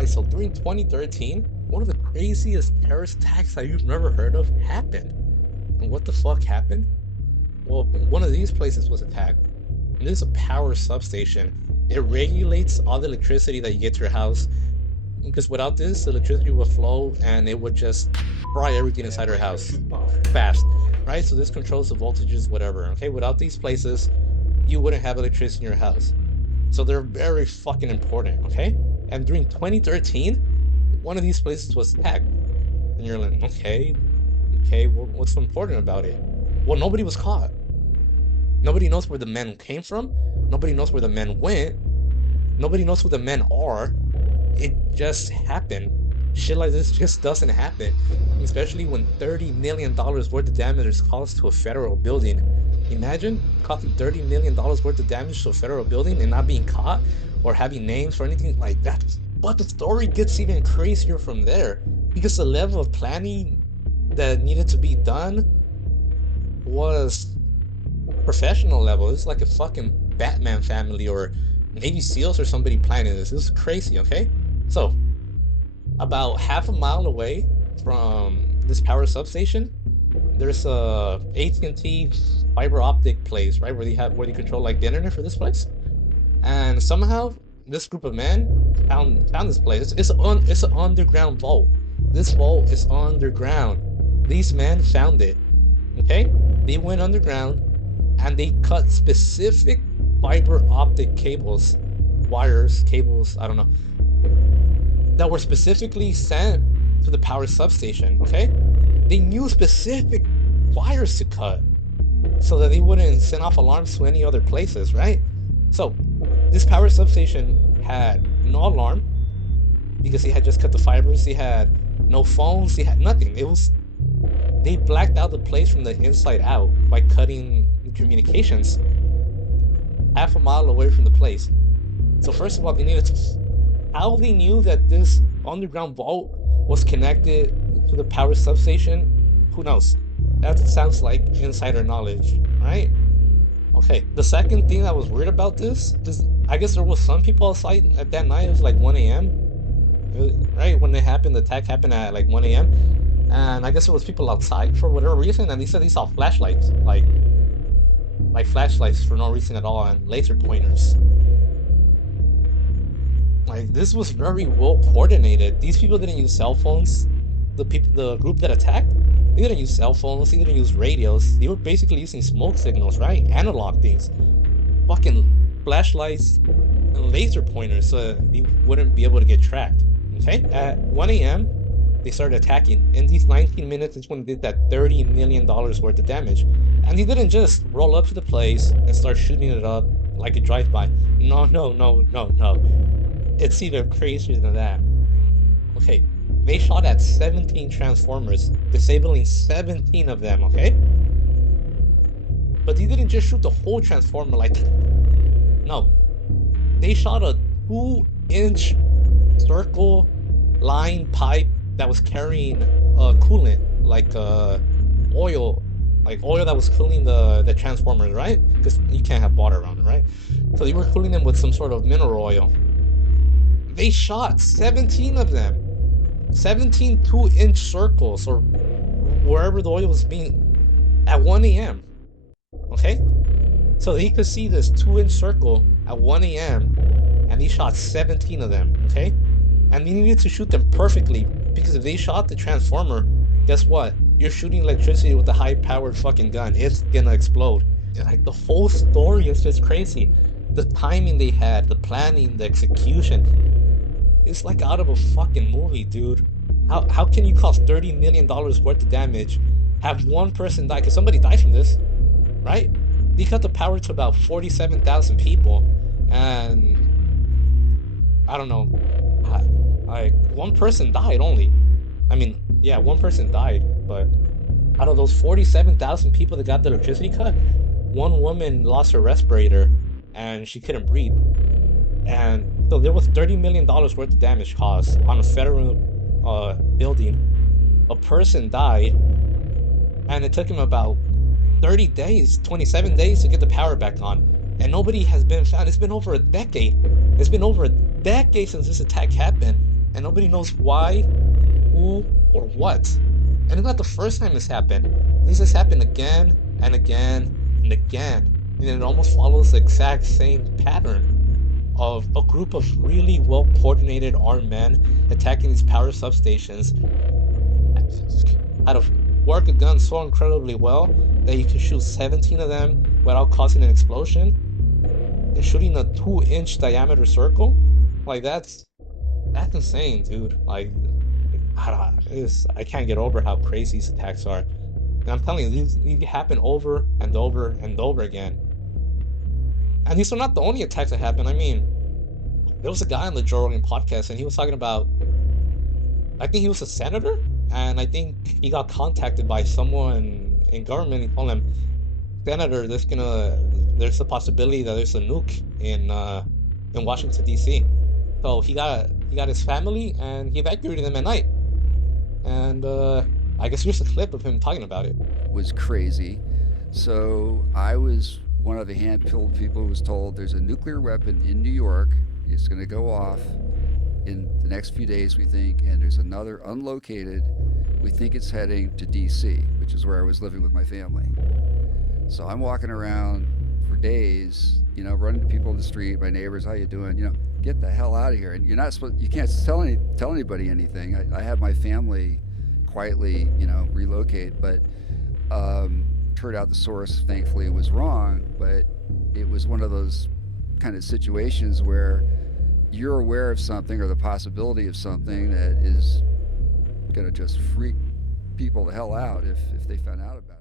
Alright, so during 2013, one of the craziest terrorist attacks that you've never heard of happened. And what the fuck happened? Well, one of these places was attacked. And this is a power substation. It regulates all the electricity that you get to your house. Because without this, the electricity would flow and it would just fry everything inside your house fast. Right? So this controls the voltages, whatever. Okay, without these places, you wouldn't have electricity in your house. So they're very fucking important, okay? And during 2013, one of these places was attacked. And you're like, okay, well, what's so important about it? Well, nobody was caught. Nobody knows where the men came from. Nobody knows where the men went. Nobody knows who the men are. It just happened. Shit like this just doesn't happen. Especially when $30 million worth of damage is caused to a federal building. Imagine causing $30 million worth of damage to a federal building and not being caught or having names or anything like that. But the story gets even crazier from there, because the level of planning that needed to be done was professional level. It's like a fucking Batman family or Navy SEALs or somebody planning this. This is crazy, okay? So, about half a mile away from this power substation, there's a AT&T fiber optic place, right, where they control like the internet for this place. And somehow this group of men found this place. It's an underground vault. This vault is underground. These men found it. Okay? They went underground and they cut specific fiber optic cables, wires, cables, I don't know, that were specifically sent to the power substation, okay? They knew specific wires to cut so that they wouldn't send off alarms to any other places, right? So, this power substation had no alarm because they had just cut the fibers. They had no phones. They had nothing. They blacked out the place from the inside out by cutting the communications half a mile away from the place. So first of all, how they knew that this underground vault was connected to the power substation, who knows? That sounds like insider knowledge, right? Okay, the second thing that was weird about this is I guess there was some people outside at that night. It was like 1 a.m. Right when it happened, the attack happened at like 1 a.m. And I guess there was people outside for whatever reason, and they said they saw flashlights, like flashlights for no reason at all, and laser pointers. Like, this was very well coordinated. These people didn't use cell phones. The group that attacked, they didn't use cell phones, they didn't use radios. They were basically using smoke signals, right? Analog things. Fucking flashlights and laser pointers so they wouldn't be able to get tracked. Okay? At 1 a.m., they started attacking. In these 19 minutes is when they did that $30 million worth of damage. And they didn't just roll up to the place and start shooting it up like a drive-by. No. It's even crazier than that. Okay, they shot at 17 transformers, disabling 17 of them, okay? But they didn't just shoot the whole transformer like that. No. They shot a 2-inch circle line pipe that was carrying coolant, like oil that was cooling the transformers, right? Because you can't have water around it, right? So they were cooling them with some sort of mineral oil. They shot 17 of them. 17 2-inch circles, or wherever the oil was being, at 1 a.m. Okay? So they could see this 2-inch circle at 1 a.m. and they shot 17 of them, okay? And they needed to shoot them perfectly, because if they shot the transformer, guess what? You're shooting electricity with a high-powered fucking gun. It's gonna explode. Like, the whole story is just crazy. The timing they had, the planning, the execution. It's like out of a fucking movie, dude. How can you cause $30 million worth of damage, have one person die, because somebody died from this, right? They cut the power to about 47,000 people, and I don't know, like, one person died only. I mean, yeah, one person died, but out of those 47,000 people that got the electricity cut, one woman lost her respirator and she couldn't breathe. And so there was $30 million worth of damage caused on a federal building. A person died, and it took him about 30 days, 27 days to get the power back on. And nobody has been found. It's been over a decade. It's been over a decade since this attack happened, and nobody knows why, who, or what. And it's not the first time this happened. This has happened again and again and again. And it almost follows the exact same pattern of a group of really well coordinated armed men attacking these power substations how to work a gun so incredibly well that you can shoot 17 of them without causing an explosion and shooting a 2-inch diameter circle. Like that's insane, dude. Like I can't get over how crazy these attacks are. And I'm telling you, these happen over and over and over again. And these are not the only attacks that happen. I mean, there was a guy on the Joe Rogan podcast, and he was talking about, I think he was a senator, and I think he got contacted by someone in government. He told him, Senator, there's a possibility that there's a nuke in Washington D.C. So he got his family and he evacuated them at night. And I guess here's a clip of him talking about it. Was crazy. So I was one of the handful of people who was told there's a nuclear weapon in New York. It's going to go off in the next few days, we think, and there's another unlocated. We think it's heading to D.C., which is where I was living with my family. So I'm walking around for days, running to people in the street, my neighbors, how you doing? Get the hell out of here. And you can't tell anybody anything. I had my family quietly, relocate, but turned out the source, thankfully, was wrong. But it was one of those kind of situations where you're aware of something or the possibility of something that is going to just freak people the hell out if they found out about it.